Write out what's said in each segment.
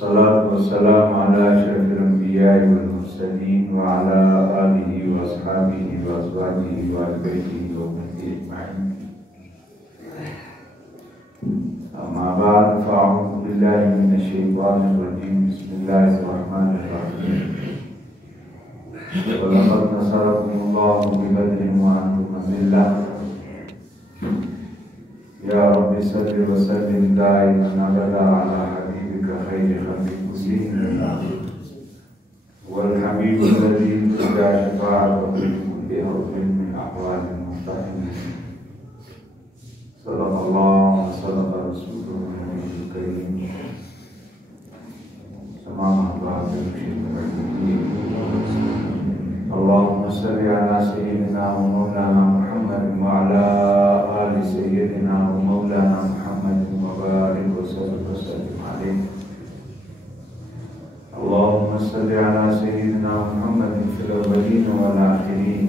والصلاة والسلام على أشرف الأنبياء والمرسلين وعلى آله وأصحابه وأزواجه وآل بيته وأمته أجمعين. أما بعد فأعوذ بالله من الشيطان الرجيم. بسم الله الرحمن الرحيم. ولقد نصركم الله ببدر وأنتم أذلة. يا رب صل وسلم دائما أبدا على حبيبك خير خلق كلهم، والحبيب الذي ترجى شفاعته في كل أمر من أحوال المحتمين. صدق الله وصدق رسوله النبي الكريم. تمام أحباب المشركين. اللهم صل على سيدنا ومولانا محمد وعلى آل سيدنا ومولانا محمد وبارك وسلم عليه. اللهم صل على سيدنا محمد في الأولين والآخرين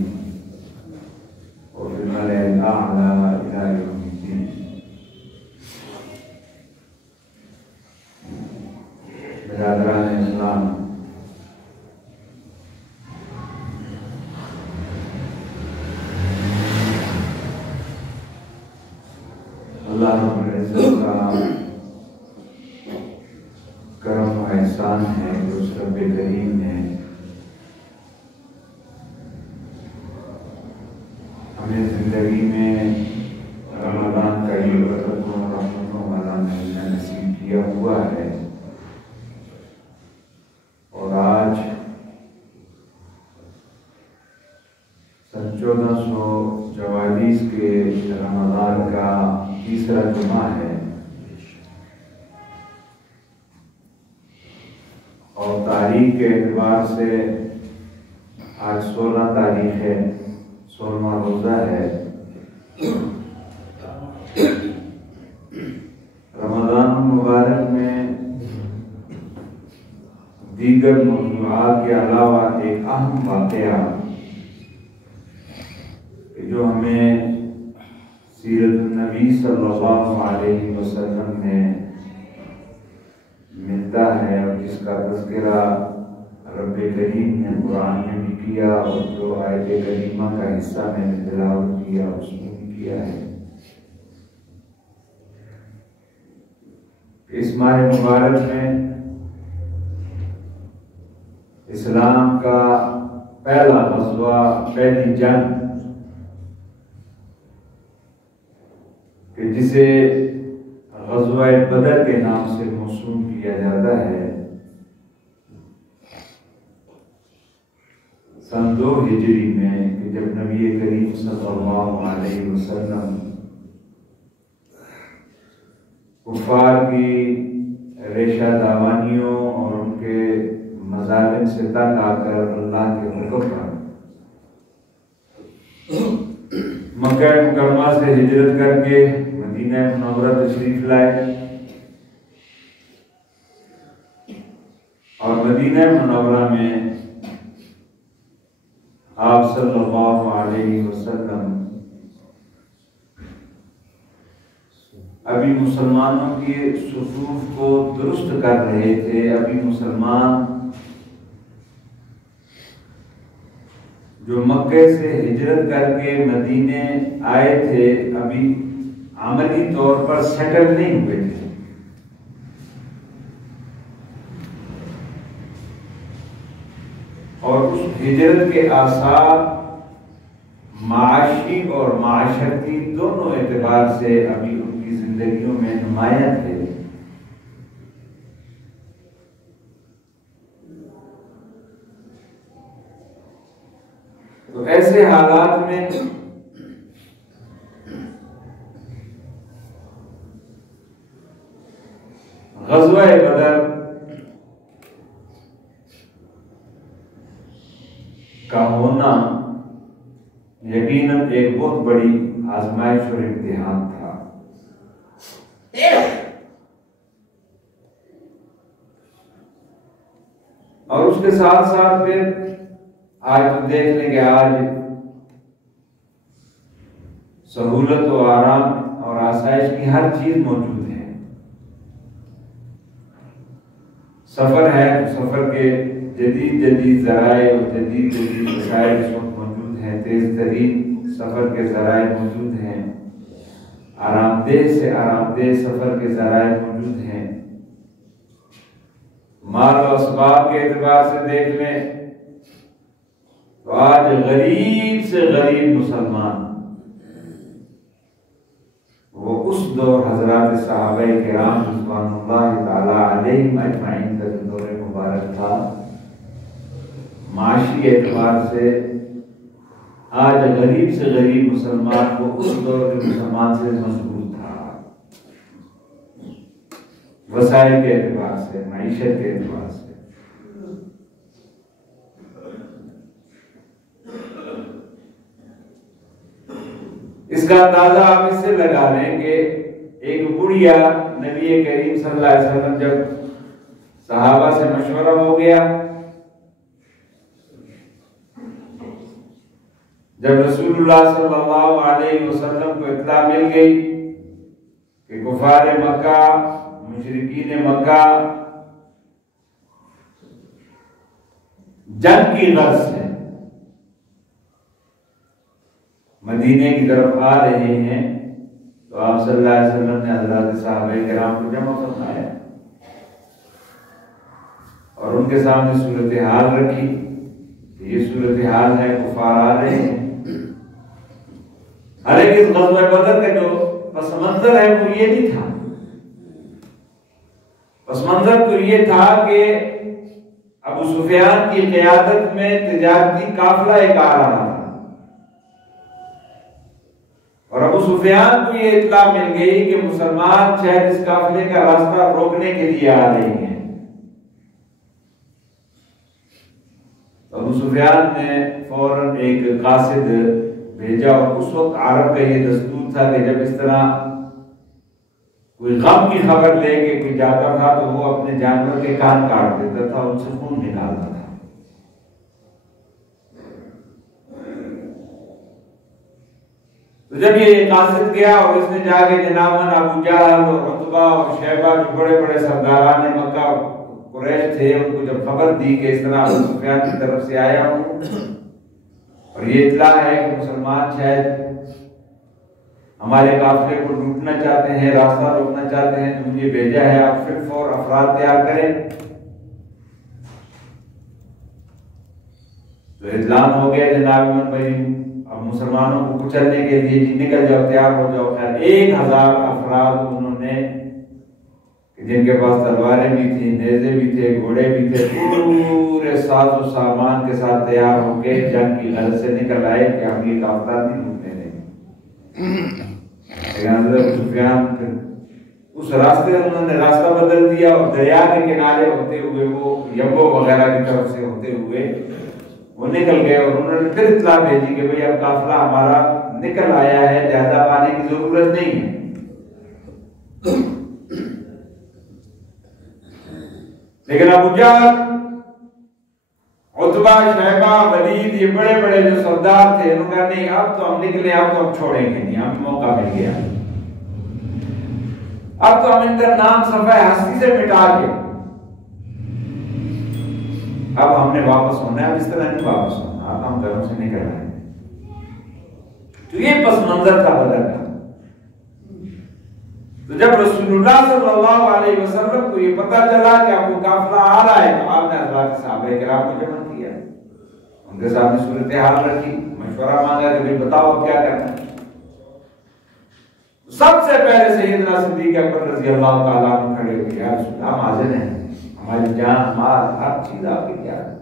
وفي الملأ الأعلى إلى يوم الدين. برادران اسلام، اللہ رب العزت کا کرم و احسان ہے کہ اس رب کریم نے ہمیں زندگی میں رمضان کا یہ برکتوں اور رحمتوں والا مہینہ نصیب کیا ہوا ہے، اور آج 1444 کے رمضان کا تیسرا جمعہ ہے، اور تاریخ کے اعتبار سے آج 16 تاریخ ہے، 16واں روزہ ہے۔ رمضان المبارک میں دیگر موضوعات کے علاوہ ایک اہم واقعہ جو ہمیں سیرت النبی صلی اللہ علیہ وسلم میں ملتا ہے، اور جس کا تذکرہ رب کریم نے قرآن میں بھی کیا، اور جو آیت کریمہ کا حصہ میں نے تلاوت کیا اس میں بھی کیا ہے۔ اس ماہ مبارک میں اسلام کا پہلا غزوہ، پہلی جنگ کہ جسے غزوہ بدر کے نام سے موسوم کیا جاتا ہے، سن 2 ہجری میں، کہ جب نبی کریم صلی اللہ علیہ وسلم کفار کی ریشہ داوانیوں اور ان کے مظالم سے تنگ آ کر اللہ کے حکم پر مکہ مکرمہ سے ہجرت کر کے مدینہ منورہ تشریف لائے، اور مدینہ منورہ میں آپ صلی اللہ علیہ وسلم ابھی مسلمانوں کی صفوف کو درست کر رہے تھے۔ ابھی مسلمان جو مکہ سے ہجرت کر کے مدینے آئے تھے ابھی عملی طور پر سیٹل نہیں ہوئے تھے، اور اس ہجرت کے آثار معاشی اور معاشرتی دونوں اعتبار سے ابھی ان کی زندگیوں میں نمایاں تھے۔ تو ایسے حالات میں غزوہ بدر کا ہونا یقیناً ایک بہت بڑی آزمائش اور امتحان تھا۔ اور اس کے ساتھ ساتھ پھر آج تو دیکھ لیں کہ آج سہولت و آرام اور آسائش کی ہر چیز موجود ہے۔ سفر ہے تو سفر کے جدید ذرائع اور جدید وسائل اس وقت موجود ہیں، تیز ترین سفر کے ذرائع موجود ہیں، آرام دہ سے آرام دہ سفر کے ذرائع موجود ہیں۔ مال و اسباب کے اعتبار سے دیکھ لیں تو آج غریب سے غریب مسلمان وہ اس دور حضرات صحابہ کرام رضوان اللہ تعالی علیہم اجمعین کا جو دور مبارک تھا، معاشی اعتبار سے آج غریب سے غریب مسلمان وہ اس دور کے مسلمان سے مضبوط تھا، وسائل کے اعتبار سے، معیشت کے اعتبار سے۔ اس کا اندازہ آپ اس سے لگا لیں کہ ایک بڑھیا نبی کریم صلی اللہ علیہ وسلم جب صحابہ سے مشورہ ہو گیا، جب رسول اللہ صلی اللہ علیہ وسلم کو اطلاع مل گئی کہ کفار مکہ، مشرکین مکہ جنگ کی غرض سے مدینے کی طرف آ رہے ہیں، تو آپ صلی اللہ علیہ وسلم نے حضرات صحابہ کرام کو جمع فرمایا اور ان کے سامنے صورتحال رکھی کہ یہ صورتحال ہے، کفار آ رہے ہیں۔ حالانکہ اس غزوہ بدر کا جو پس منظر ہے وہ یہ نہیں تھا، پس منظر تو یہ تھا کہ ابو سفیان کی قیادت میں تجارتی قافلہ ایک آ رہا تھا اور ابو سفیان کو یہ اطلاع مل گئی کہ مسلمان شاید اس قافلے کا راستہ روکنے کے لیے آ رہے ہیں۔ ابو سفیان نے فوراً ایک قاصد بھیجا، اور اس وقت عرب کا یہ دستور تھا کہ جب اس طرح کوئی غم کی خبر لے کے کوئی جاتا تھا تو وہ اپنے جانور کے کان کاٹ دیتا تھا، ان سے خون نکالتا تھا۔ تو جب یہ قاصد گیا اور اس نے جا کے جناباً ابو جہل اور عتبہ اور شیبہ جو بڑے بڑے سرداران مکہ قریش تھے، ان کو جب خبر دی کہ اس طرح ابو سفیان کی طرف سے آیا ہوں اور یہ اطلاع ہے کہ مسلمان شاید ہمارے قافلے کو لوٹنا چاہتے ہیں، راستہ روکنا چاہتے ہیں، تو مجھے بھیجا ہے آپ فی الفور افراد تیار کریں۔ تو اطلاع ہو گیا جناب بھائی اب مسلمانوں کو کچلنے کے لیے جی نکل جاؤ، تیار ہو جاؤ۔ خیر 1000 افراد انہوں نے، جن کے پاس تلواریں بھی تھیں، نیزے بھی تھے، گھوڑے بھی تھے، پورے ساز و سامان کے ساتھ تیار ہو کے جنگ کی غرض سے نکل آئے کہ ہم یہ قافلہ نہیں لوٹنے دیں گے۔ لیکن حضرت سفیان اس راستے انہوں نے راستہ بدل دیا اور دریا کے کنارے ہوتے ہوئے وہ یمبو وغیرہ کی طرف سے ہوتے ہوئے وہ نکل گئے، اور انہوں نے پھر اطلاع بھیجی کہ بھئی اب قافلہ ہمارا نکل آیا ہے، لہذا پانے کی ضرورت نہیں ہے۔ لیکن ابو جہل، عتبہ، شیبہ، ولید، یہ بڑے بڑے جو سردار تھے، انہوں نے کہا نہیں اب تو ہم نکلے، اب تو ہم چھوڑیں گے نہیں، ہمیں موقع مل گیا، اب تو ہم ان کا نام صفحہ ہستی سے مٹا کے اب ہم نے واپس ہونا ہے، اب اس طرح نہیں واپس ہونا، اب ہم گھروں سے نکل رہے ہیں۔ تو یہ پس منظر تھا بدر کا۔ تو جب رسول اللہ صلی اللہ علیہ وسلم کو یہ پتہ چلا کہ آپ کو قافلہ آ رہا ہے، تو آپ نے حضرات صحابہ کرام کو جمع کیا، ان کے سامنے صورتحال رکھی، مشورہ مانگا کہ بھئی بتاؤ کیا کرنا ہے۔ سب سے پہلے سیدنا صدیق اکبر رضی اللہ تعالیٰ عنہ کھڑے ہوئے، یا رسول اللہ ہم حاضر ہیں، ہماری جان مال ہر چیز آپ کی کیا ہے۔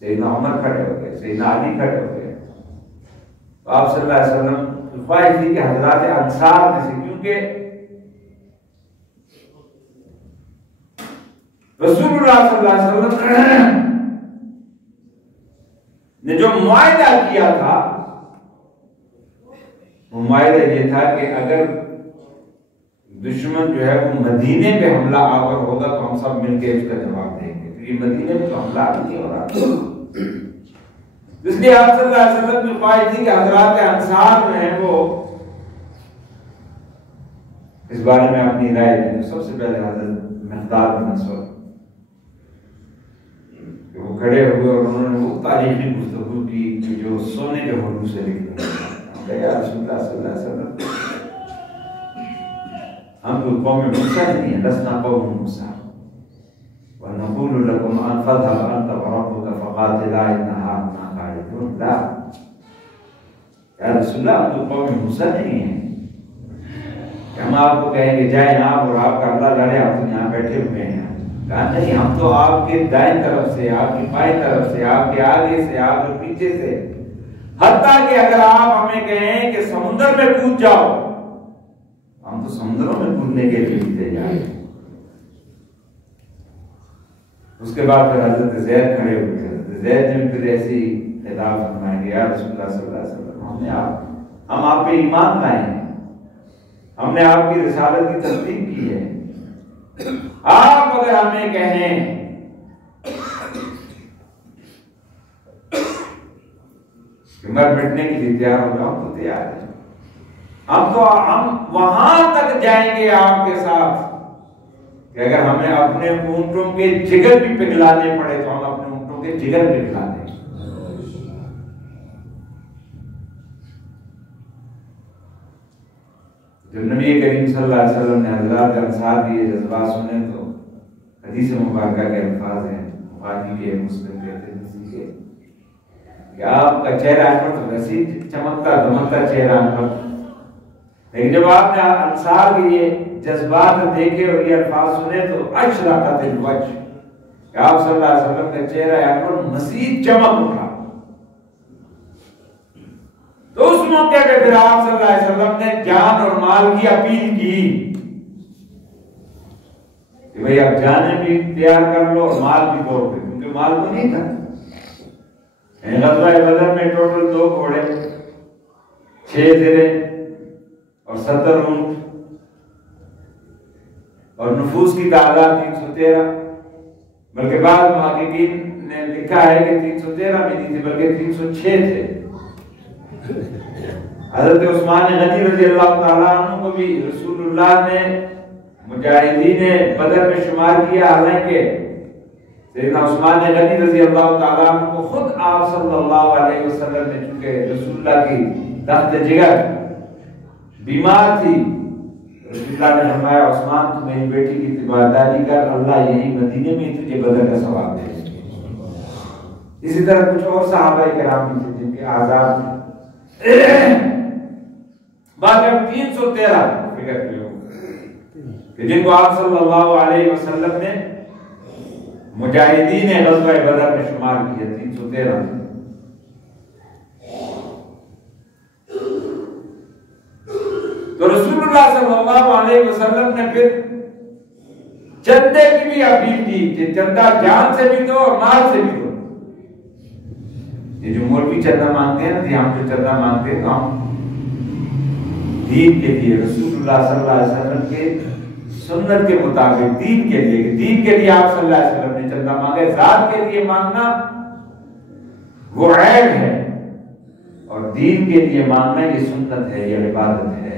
سیدنا عمر کھڑے ہو گئے، سیدنا علی کھڑے ہو گئے۔ تو آپ صلی اللہ علیہ وسلم کی خواہش تھی کہ حضرات انصار میں سے، کیونکہ رسول اللہ صلی اللہ علیہ وسلم نے جو معاہدہ کیا تھا، وہ معاہدہ یہ تھا کہ اگر دشمن جو ہے وہ مدینے پہ حملہ آور ہوگا تو ہم سب مل کے اس کا جواب دیں گے، کیونکہ مدینے میں تو حملہ نہیں ہو رہا۔ اس لیے آپ صلی اللہ علیہ وسلم کی خواہش تھی کہ حضرات انصار جو ہیں وہ اس بارے میں اپنی رائے دیں۔ سب سے پہلے حضرت مقداد بن اسود کھڑے ہوئے اور انہوں نے وہ تاریخی گفتگو کی کہ جو سونے کے حروف سے لکھ دیا یا رسول اللہ صلی اللہ علیہ وسلم ہم تو قوم موسیٰ نہیں ہیں، لسنا قوم موسیٰ وَنَقُولُ لَكُمْ أَنْ فَاذْهَبْ أَنْتَ وَرَبُّكَ فَقَاتِلَا إِنَّهَا هُنَا قَاعِدُونَ لا یا رسول اللہ ہم تو قوم موسیٰ نہیں ہیں کہ ہم آپ کو کہیں گے جائیں آپ اور آپ کا اللہ لڑے، آپ تو یہاں بیٹھے ہوئے ہیں. کہا نہیں، ہم تو آپ کے دائیں طرف سے، آپ کی بائیں طرف سے، آپ کے آگے سے، آپ کے پیچھے سے، حتیٰ کہ اگر آپ ہمیں کہیں کہ سمندر میں کود جاؤ، ہم تو سمندروں میں کودنے کے لیے بھی تیار ہیں. اس کے بعد پھر حضرت زید کھڑے ہوئے. حضرت زید نے پھر ایسی خطاب فرمایا کہ یا رسول اللہ صلی اللہ علیہ وسلم ہم آپ پہ ایمان لائے ہیں، ہم نے آپ کی رسالت کی تصدیق کی ہے. آپ اگر ہمیں کہیں کہ مر مٹنے کے لیے تیار ہو جاؤ تو تیار ہے. ہم وہاں تک جائیں گے آپ کے ساتھ کہ اگر ہمیں اپنے اونٹوں کے جگر بھی پگھلانے پڑے تو ہم اپنے اونٹوں کے جگر پگھلا دیں. جب نبی کریم صلی اللہ علیہ وسلم نے حضرات انصار کی یہ جذبات سنے تو حدیث مبارکہ کے الفاظ ہیں بخاری کے، مسلم کے، ترمذی کے کہ آپ کا چہرہ پر تو ویسی چمکتا دمکتا چہرہ پر، لیکن جب آپ نے انصار کے یہ جذبات دیکھے اور یہ الفاظ سنے تو اشرقت الوجہ کہ آپ صلی اللہ علیہ وسلم کا چہرہ پر مزید چمک اٹھا. تو اس موقع پہ پھر آپ صلی اللہ علیہ وسلم نے جان اور مال کی اپیل کی کہ بھئی اب جانیں بھی تیار کر لو اور مال بھی دو، کیونکہ مال تو نہیں تھا. غزوہ بدر میں ٹوٹل 2 گھوڑے، 6 زریں اور 70 اونٹ اور نفوس کی تعداد 313، بلکہ بعض محققین نے لکھا ہے کہ 313 بھی نہیں تھے بلکہ 306 تھے. حضرت عثمان غنی رضی اللہ تعالیٰ عنہ کو بھی رسول اللہ نے مجاہدین بدر میں شمار کیا، حالانکہ سیدنا عثمان غنی رضی اللہ تعالیٰ عنہ کو خود آپ صلی اللہ علیہ وسلم نے، چونکہ رسول اللہ کی تخت جگر بیمار تھی، رسول اللہ نے فرمایا عثمان تو میری بیٹی کی تیمارداری کر، اللہ یہی مدینے میں تجھے بدر کا ثواب دے. اسی طرح کچھ اور صحابہ کرام بھی تھے جن کے آزاد تھے. باقی 313 فکر کیوں کہ جن کو آپ صلی اللہ علیہ وسلم نے مجاہدین غزوہ بدر میں شمار کیا، 313. تو رسول اللہ صلی اللہ علیہ وسلم نے پھر چندے کی بھی اپیل کی کہ چندہ جان سے بھی دو اور مال سے بھی دو. یہ جو مولوی چندہ مانگتے ہیں نا، ہم جو چندہ مانگتے ہیں تو ہم دین کے لیے، رسول اللہ صلی اللہ علیہ وسلم کے سنت کے مطابق دین کے لیے آپ صلی اللہ علیہ وسلم نے چندہ مانگے. ذات کے لیے مانگنا وہ عیب ہے اور دین کے لیے مانگنا یہ سنت ہے، یہ عبادت ہے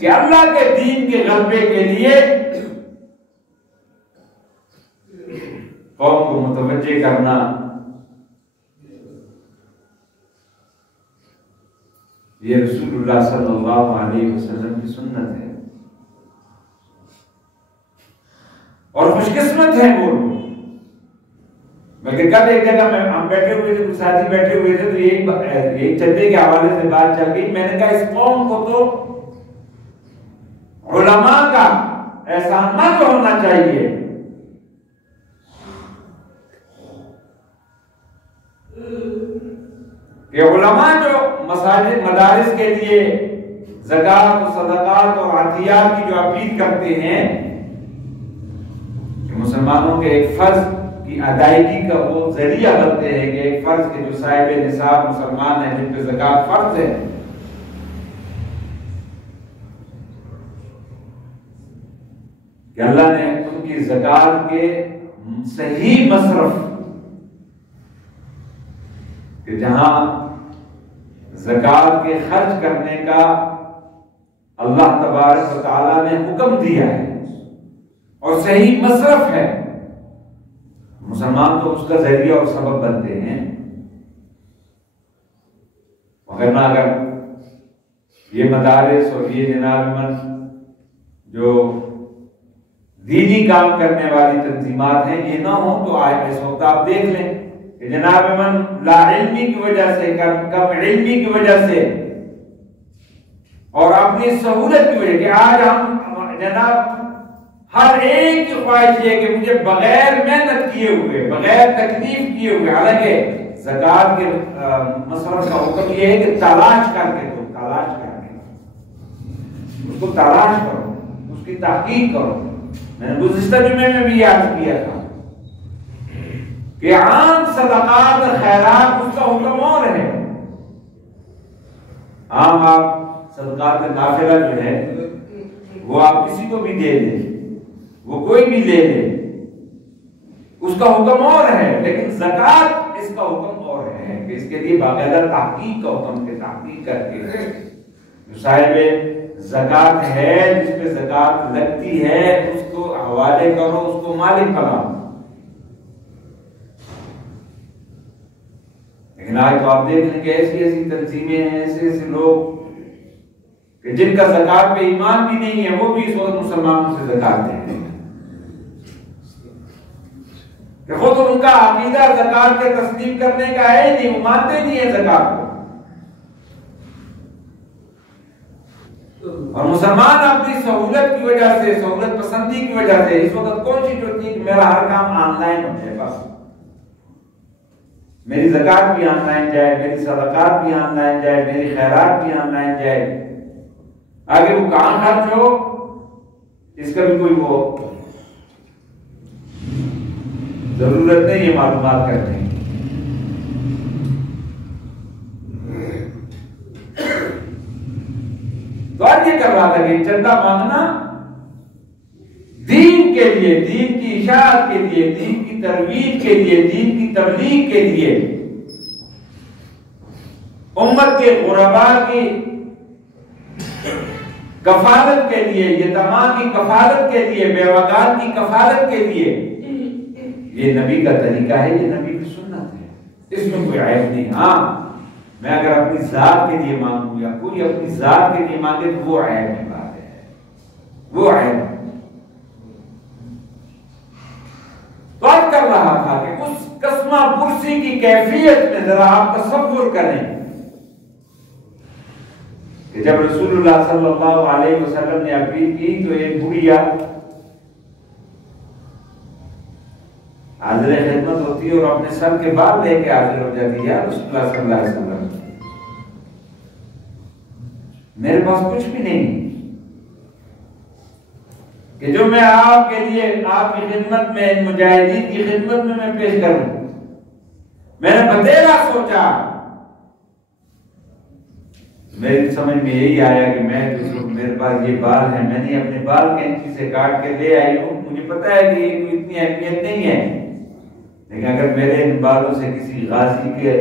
کہ اللہ کے دین کے غلبے کے لیے قوم کو متوجہ کرنا. یہ رسول اللہ صلی اللہ علیہ وسلم کی سنت ہے. اور خوش قسمت ہے وہ لوگ. بلکہ کل ایک جگہ میں ہم بیٹھے ہوئے تھے، کچھ ساتھی بیٹھے ہوئے تھے، تو ایک چندے کے حوالے سے بات چل گئی. میں نے کہا اس قوم کو تو علماء کا احسان مند ہونا چاہیے کہ علماء جو مساجد مدارس کے لیے زکوٰۃ و صدقات اور عطیات کی جو اپیل کرتے ہیں کہ مسلمانوں کے ایک فرض کی ادائیگی کا وہ ذریعہ بنتے ہیں کہ ایک فرض کے جو صاحب نصاب مسلمان ہیں جن پہ زکوٰۃ فرض ہے، کہ اللہ نے ان کی زکوٰۃ کے صحیح مصرف، کہ جہاں زکوٰۃ کے خرچ کرنے کا اللہ تبارک و تعالیٰ نے حکم دیا ہے اور صحیح مصرف ہے، مسلمان تو اس کا ذریعہ اور سبب بنتے ہیں، مگر اگر یہ مدارس اور یہ جناب من جو دینی کام کرنے والی تنظیمات ہیں یہ نہ ہوں تو آج اس وقت آپ دیکھ لیں کہ جناب من لا علمی کی وجہ سے، کم علمی کی وجہ سے اور اپنی سہولت کی وجہ کہ آج ہم جناب ہر ایک کی خواہش ہے کہ مجھے بغیر محنت کیے ہوئے، بغیر تکلیف کیے ہوئے، حالانکہ زکوٰۃ کے مصرف کا حکم یہ ہے کہ تلاش کر کے دو، تلاش کر کے اس کو تلاش کرو، اس کی تحقیق کرو۔ میں نے گزشتہ جمعے میں بھی یاد کیا تھا کہ عام صدقات خیرات اس کا حکم اور ہے۔ عام آپ صدقات نافلہ جو ہے وہ آپ کسی کو بھی دے دیں، وہ کوئی بھی لے لے، اس کا حکم اور ہے، لیکن زکوٰۃ اس کا حکم اور ہے کہ اس کے لیے باقاعدہ تحقیق کا حکم ہے، تحقیق کر کے جو صاحب زکوٰۃ ہے، جس پہ زکوٰۃ لگتی ہے، اس کو حوالے کرو، اس کو مالک بناؤ۔ لیکن آج تو آپ دیکھ لیں کہ ایسی ایسی تنظیمیں ہیں، ایسے ایسے لوگ کہ جن کا زکوٰۃ پہ ایمان بھی نہیں ہے، وہ بھی اس وقت مسلمانوں سے زکوٰۃ دیں گے کہ خود ان کا عقیدہ زکوٰۃ کے تسلیم کرنے کا ہے نہیں، وہ مانتے نہیں ہیں زکوٰۃ کو۔ اور مسلمان اپنی سہولت کی وجہ سے، سہولت پسندی کی وجہ سے اس وقت کوشش ہوتی ہے کہ میرا ہر کام آن لائن ہو جائے، بس میری زکوٰۃ بھی آن لائن جائے، میری صدقات بھی آن لائن جائے، میری خیرات بھی آن لائن جائے، آگے وہ کہاں خرچ ہو اس کا بھی کوئی وہ ضرورت نہیں ہے معلومات کرنے کی۔ تو آج یہ کر رہا تھا کہ چندہ مانگنا دین کے لیے، دین کی اشاعت کے لیے، دین کی ترویج کے لیے، دین کی تبلیغ کے لیے، امت کے غرباء کی کفالت کے لیے، یتیماں کی کفالت کے لیے، بیوگان کی کفالت کے لیے، یہ نبی کا طریقہ ہے، یہ نبی کی سنت ہے، اس میں کوئی عیب نہیں۔ ہاں میں اگر اپنی ذات کے لیے مانگوں یا کوئی اپنی ذات کے لیے مانگے تو وہ عیب کی بات ہے، وہ عیب ہے۔ بات کر رہا تھا کہ اس قسمہ پرسی کی کیفیت میں ذرا آپ تصور کریں کہ جب رسول اللہ صلی اللہ علیہ وسلم نے اپیل کی تو ایک بڑھیا حاضر خدمت ہوتی ہے اور اپنے سر کے بال لے کے حاضر ہو جاتی ہے، یا رسول اللہ صلی اللہ علیہ وسلم میرے پاس کچھ بھی نہیں کہ جو میں آپ کے لیے، آپ کی خدمت میں، مجاہدین کی خدمت میں پیش کروں۔ میں نے بتیرا سوچا، میری سمجھ میں یہی آیا کہ میں میرے پاس یہ بال ہے، میں نے اپنے بال کینچی سے کاٹ کے لے آئی ہوں، مجھے پتا ہے کہ یہ کوئی اتنی اہمیت نہیں ہے، لیکن اگر میرے ان بالوں سے کسی غازی کے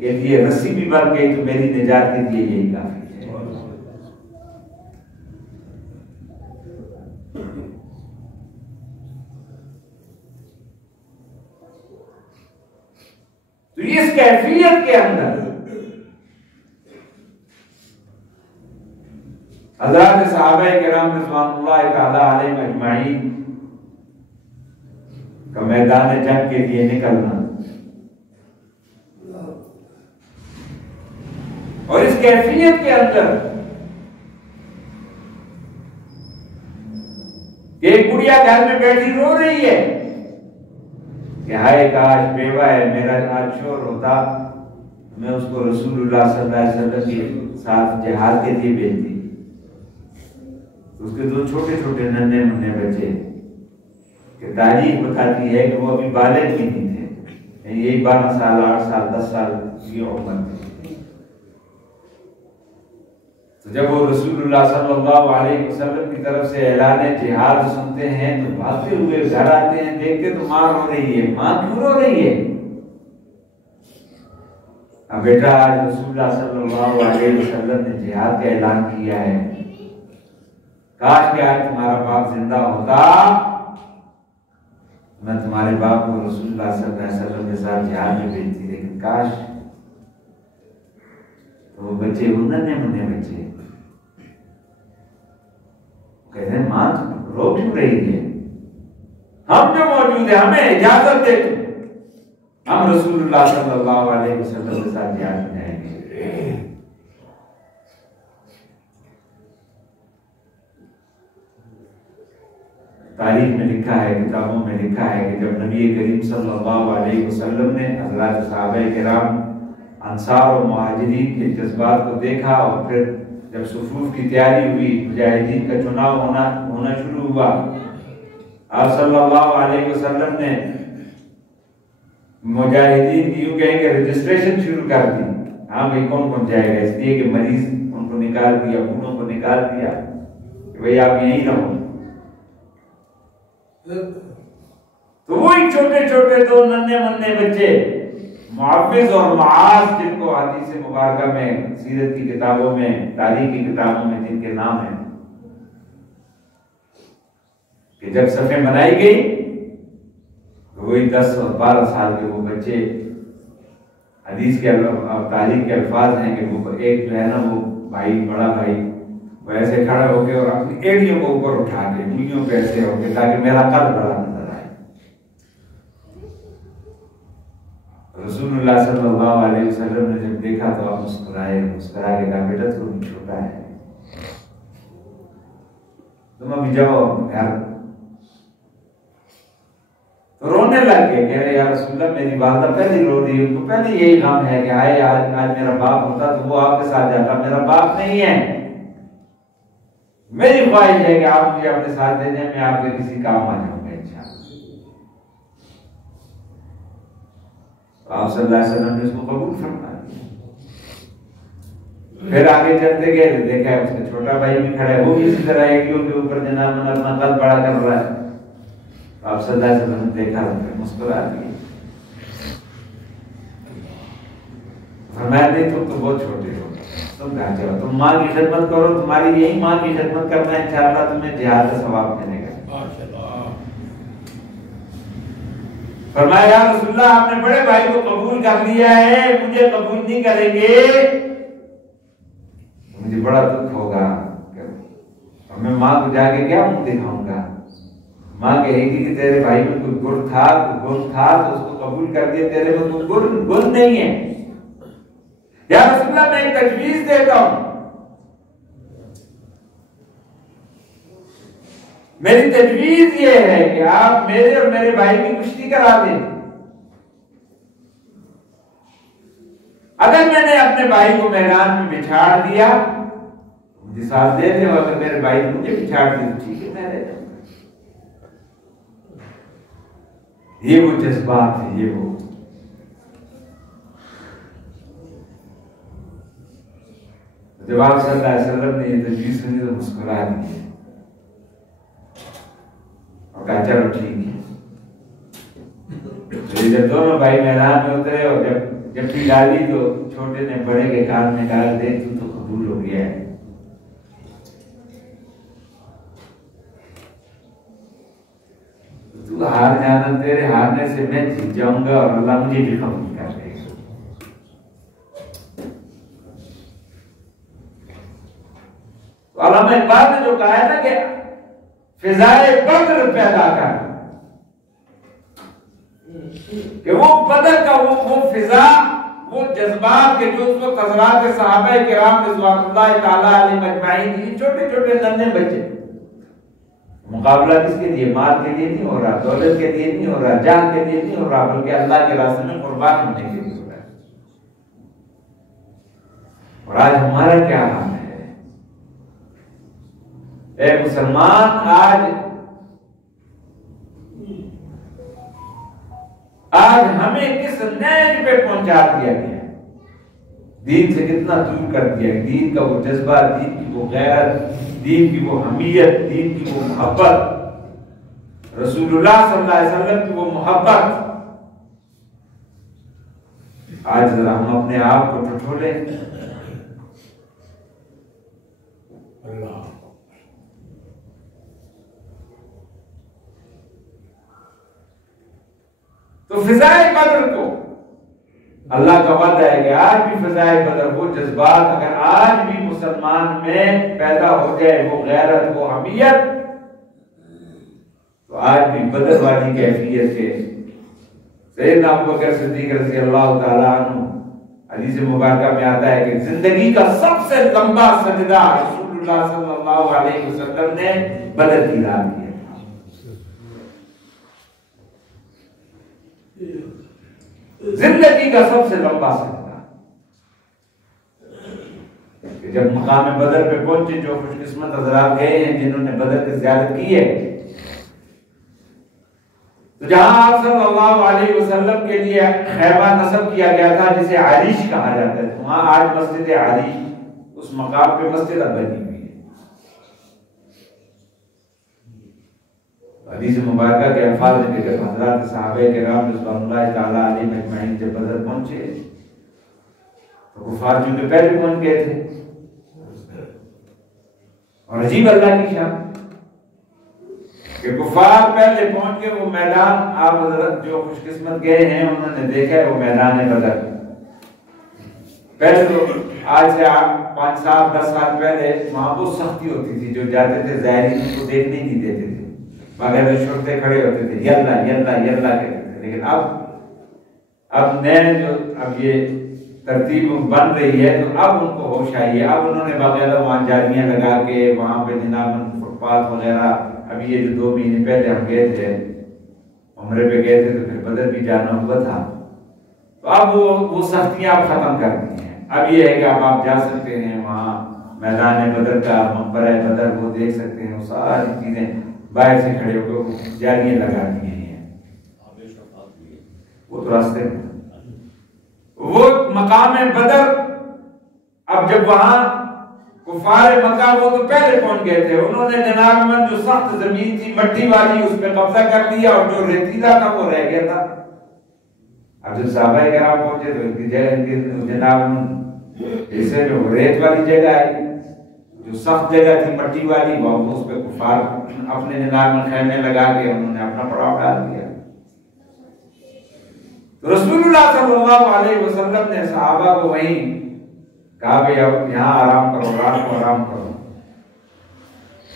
لیے رسی بھی بن گئی تو میری نجات کے لیے یہی کافی ہے۔ تو اس کیفیت کے اندر حضرات صحابہ کرام رضوان اللہ تعالی علیہم اجمعین کا میدان جنگ کے لیے نکلنا، اور اس کیفیت کے اندر ایک بڑھیا گھر میں بیٹھی رو رہی ہے کہ ہائے کاش بیوہ ہے میرا آج شور ہوتا، میں اس کو رسول اللہ صلی اللہ علیہ وسلم کے ساتھ جہاد کے لیے بھیجتی۔ اس کے دو چھوٹے چھوٹے ننھے منھے بچے کہ تاریخ بتاتی ہے کہ وہ ابھی بالغ بھی نہیں تھے، یہی 12 سال 8 سال 10 سال کی عمر تھی۔ تو جب وہ رسول اللہ صلی اللہ علیہ وسلم کی طرف سے اعلان جہاد سنتے ہیں تو بھاگتے ہوئے گھر آتے ہیں، دیکھتے تو ماں رو رہی ہے۔ ماں کیوں رو رہی ہے؟ اب بیٹا آج رسول اللہ صلی اللہ علیہ وسلم نے جہاد کا اعلان کیا ہے، کاش کہ آج تمہارا باپ زندہ ہوتا میں تمہارے باپ کو رسول اللہ صلی اللہ علیہ وسلم کے ساتھ جہاد میں بھیجتی، لیکن کاش تو وہ بچے ننھے منھے بچے کہتے ہیں ماں تو رو کیوں رہی ہے، ہم جو موجود ہیں ہمیں اجازت دے، ہم رسول اللہ صلی اللہ علیہ وسلم کے ساتھ جہاد میں جائیں گے۔ تاریخ میں لکھا ہے، کتابوں میں لکھا ہے کہ جب نبی کریم صلی اللہ علیہ وسلم نے حضرات صحابہ کرام انصار و مہاجرین کے جذبات کو دیکھا، اور پھر جب صفوف کی تیاری ہوئی، مجاہدین کا چناؤ ہونا شروع ہوا، آپ صلی اللہ علیہ وسلم نے مجاہدین کی یوں کہیں کہ رجسٹریشن شروع کر دی۔ ہاں بھائی کون کون جائے گا، اس لیے کہ مریض ان کو نکال دیا، خونوں کو نکال دیا کہ بھائی آپ یہیں رہو۔ تو وہی چھوٹے چھوٹے دو ننھے منھے بچے معوذ اور معاذ، جن کو حدیث مبارکہ میں، سیرت کی کتابوں میں، تاریخ کی کتابوں میں جن کے نام ہیں، کہ جب صفیں بنائی گئی وہی 10 اور 12 سال کے وہ بچے، حدیث کے اور تاریخ کے الفاظ ہیں کہ وہ ایک جو ہے نا وہ بھائی، بڑا بھائی، وہ ایسے کھڑا ہو کے اور اپنی ایڑیوں کو اوپر اٹھا کے انگلیوں پہ ایسے ہو کے تاکہ میرا قد بڑا نظر آئے۔ رسول اللہ صلی اللہ علیہ وسلم نے جب دیکھا تو آپ مسکرائے، مسکرا کے کہا بیٹا تو بھی چھوٹا ہے، تم ابھی جاؤ گھر۔ تو رونے لگ گئے، کہہ رہے یا رسول اللہ میری والدہ پہلے رو رہی ہے، ان کو پہلے یہی غم ہے کہ آج میرا باپ ہوتا تو وہ آپ کے ساتھ جاتا، میرا باپ نہیں ہے، میری خواہش ہے کہ آپ مجھے اپنے ساتھ دے دیں، میں آپ کے کسی کام آ جاؤں گا انشاءاللہ۔ تو آپ صلی اللہ علیہ وسلم نے اس کو قبول فرما دیا۔ پھر آگے چلتے گئے، دیکھا اس کا چھوٹا بھائی بھی کھڑا ہے، وہ بھی اسی طرح ایڑیوں کے اوپر جناب اپنا قد بڑا کر رہا ہے۔ آپ صلی اللہ علیہ وسلم نے دیکھا، مسکرا دیے، فرمایا نہیں تم تو بہت چھوٹے ہو، تم گھر جاؤ، تم ماں کی خدمت کرو، تمہاری یہی ماں کی خدمت کرنا ہے، انشاءاللہ تمہیں جہاد کا ثواب ملے گا۔ فرمایا یا رسول اللہ آپ نے بڑے بھائی کو قبول کر لیا ہے، مجھے قبول نہیں کریں گے مجھے بڑا دکھ ہوگا، اور میں ماں کو جا کے کیا منہ دکھاؤں گا؟ ماں کہے گی کہ تیرے بھائی میں کوئی گن تھا تو اس کو قبول کر دیا، تیرے میں کوئی گن نہیں ہے۔ یا رسول اللہ میں ایک تجویز دیتا ہوں، میری تجویز یہ ہے کہ آپ میرے اور میرے بھائی کی کشتی کرا دیں، اگر میں نے اپنے بھائی کو میدان میں بچھاڑ دیا مجھے ساتھ دے دیں، اور اگر میرے بھائی نے مجھے بچھاڑ دی تو ٹھیک ہے، میں رہ جاؤں گا۔ یہ وہ جذبات ہے، یہ وہ جب آپ صلی اللہ علیہ وسلم نے یہ تجویز سنی تو مسکرا دی اور کہا چلو ٹھیک ہے۔ جب دونوں بھائی میدان میں اترے اور جب بھی ڈالی تو چھوٹے نے بڑے کے کان میں ڈال دے، تو قبول ہو گیا ہے۔ تو ہار جانا، تیرے ہارنے سے میں جیت جاؤں گا اور اللہ مجھے بھی قبول کر دے گا۔ تو علامہ اقبال نے جو کہا ہے نا کہ فضائے بدر پیدا کر، کہ وہ بدر کا وہ فضا، وہ جذبات کے جو اس وقت حضرات صحابہ کرام رضوان اللہ تعالی علیہم اجمعین، یہ چھوٹے چھوٹے ننھے بچے، مقابلہ کس کے لیے؟ مال کے لیے نہیں ہو رہا، دولت کے لیے نہیں ہو رہا، جان کے لیے نہیں ہو رہا، بلکہ اللہ کے راستے میں قربان ہونے کے لیے ہو رہا ہے۔ اور آج ہمارا کیا حال ہے اے مسلمان؟ آج ہمیں کس نیج پہ پہنچا دیا گیا، دین سے کتنا دور کر دیا، دین کا وہ جذبہ، دین کی وہ غیرت، دین کی وہ حمیت، دین کی وہ محبت، رسول اللہ صلی اللہ علیہ وسلم کی وہ محبت۔ آج ذرا ہم اپنے آپ کو ٹھٹولیں، تو فضائے بدر کو اللہ کا وعدہ ہے کہ آج بھی فضائے بدر وہ جذبات اگر آج بھی مسلمان میں پیدا ہو جائے، وہ غیرت، وہ حمیت، تو آج بھی بدر والی کیفیت کے سیدنا ابوبکر صدیق رضی اللہ تعالیٰ عنہ، حدیث مبارکہ میں آتا ہے کہ زندگی کا سب سے لمبا سجدہ رسول اللہ صلی اللہ علیہ وسلم نے بدر کی رات کیا تھا۔ زندگی کا سب سے لمبا سجدہ، کہ جب مقام بدر پہ پہنچے، جو خوش قسمت حضرات گئے ہیں جنہوں نے بدر کی زیارت کی ہے، تو جہاں آپ صلی اللہ علیہ وسلم کے لیے خیمہ نصب کیا گیا تھا جسے عریش کہا جاتا ہے، وہاں آج مسجد عریش، اس مقام پہ مسجد اب بنی ہوئی ہے۔ حدیث مبارکہ کے الفاظ ہیں کہ جب حضرات صحابہ کرام رضوان اللہ تعالیٰ علیہ اجمعین جب بدر پہنچے تو کفار چونکہ پہلے پہنچ گئے تھے، اور عجیب اللہ کی شان کہ کفار پہلے پہنچ کے وہ میدان، آپ حضرت جو خوش قسمت گئے ہیں انہوں نے دیکھا ہے وہ میدان بدر۔ پہلے تو آج سے 5 سال 10 سال پہلے وہاں بہت سختی ہوتی تھی، جو جاتے تھے زائرین کو دیکھنے نہیں دیتے تھے، باقاعدہ شرطے کھڑے ہوتے تھے، یلا یلا یلا کہتے تھے۔ لیکن اب نئے جو اب یہ ترتیب بن رہی ہے تو اب ان کو ہوش آئی ہے، اب انہوں نے باقاعدہ وہاں جالیاں لگا کے وہاں پہ جناب فٹ پاتھ وغیرہ، ابھی یہ جو 2 مہینے پہلے ہم گئے تھے عمرے پہ گئے تھے تو پھر بدر بھی جانا ہوا تھا، تو اب وہ سختیاں اب ختم کر دی ہیں۔ اب یہ ہے کہ اب آپ جا سکتے ہیں وہاں میدان بدر کا مقبرہ بدر وہ دیکھ سکتے ہیں، وہ ساری چیزیں باہر سے کھڑے ہو کے جالیاں لگا دی ہیں، وہ تو راستے میں وہ مقام بدر۔ اب جب وہاں کفار مکہ وہ تو پہلے پہنچ گئے تھے، انہوں نے جناب من جو سخت زمین تھی مٹی والی اس پہ قبضہ کر لیا، اور جو ریتیلا تھا وہ رہ گیا تھا۔ اب جب صحابہ کرام پہنچے تو ان کی جگہ جناب من اسے جو ریت والی جگہ ہے، جو سخت جگہ تھی مٹی والی، وہ اس پہ کفار اپنے جناب من خیمے لگا کے انہوں نے اپنا پڑاؤ ڈال دیا۔ تو رسول اللہ صلی اللہ علیہ وسلم نے صحابہ کو وہیں کہا بھئی اب یہاں آرام کرو، رات کو آرام کرو،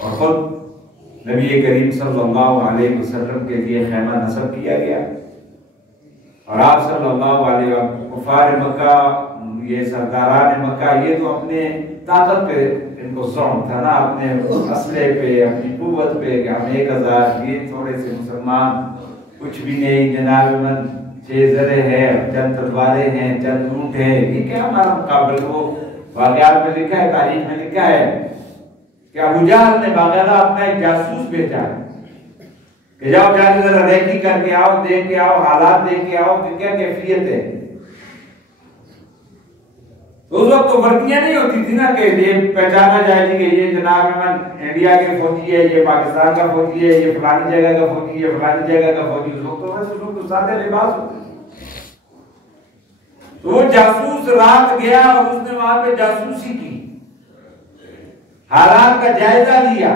اور خود نبی کریم صلی اللہ علیہ وسلم کے لیے خیمہ نصب کیا گیا، اور آپ صلی اللہ علیہ وسلم کفار مکہ، یہ سرداران مکہ، یہ تو اپنے طاقت پہ ان کو ظلم تھا نا، اپنے اسلحے پہ، اپنی قوت پہ، کہ ہم 1000 یہ تھوڑے سے مسلمان، کچھ بھی نہیں، جناب من 6 زرے ہیں، چند تلواریں ہیں، چند اونٹ ہیں، یہ کیا ہمارا مقابل؟ وہ واقعات میں لکھا ہے، تاریخ میں لکھا ہے کہ ابو جہل نے باقاعدہ اپنا ایک جاسوس بھیجا کہ جاؤ جا کے ذرا ریکی کر کے آؤ، دیکھ کے آؤ، حالات دیکھ کے آؤ کہ کیا کیفیت ہے۔ تو اس وقت تو ورکیاں نہیں ہوتی تھی نا کہ یہ پہچانا جائے کہ یہ جناب من انڈیا کے فوجی ہے، یہ پاکستان کا فوجی ہے، یہ فلانی جگہ کا فوجی ہے، فلانی جگہ کا فوجی۔ اس وقت تو بس لوگ تو سادے لباس ہوتے، تو وہ جاسوس رات گیا اور اس نے وہاں پہ جاسوسی کی، حالات کا جائزہ لیا،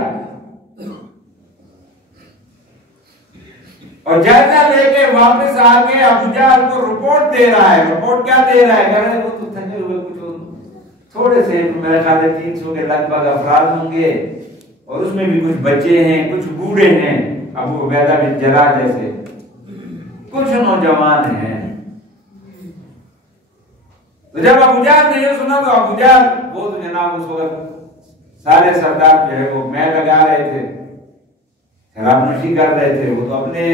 اور جائزہ لے کے واپس آ کے ابو جہل کو رپورٹ دے رہا ہے۔ رپورٹ کیا دے رہا ہے؟ کہہ رہے ہیں وہ تو تھکے ہوئے کچھ تھوڑے سے، میرے خیال ہے 300 کے لگ بھگ افراد ہوں گے، اور اس میں بھی کچھ بچے ہیں، کچھ بوڑھے ہیں، ابو عبیدہ بن جراح جیسے، کچھ نوجوان ہیں۔ تو جب ابو جہل نے یہ سنا تو ابو جہل وہ تو جناب اس وقت سارے سردار جو ہے وہ میں لگا رہے تھے، شراب نوشی کر رہے تھے، وہ تو اپنے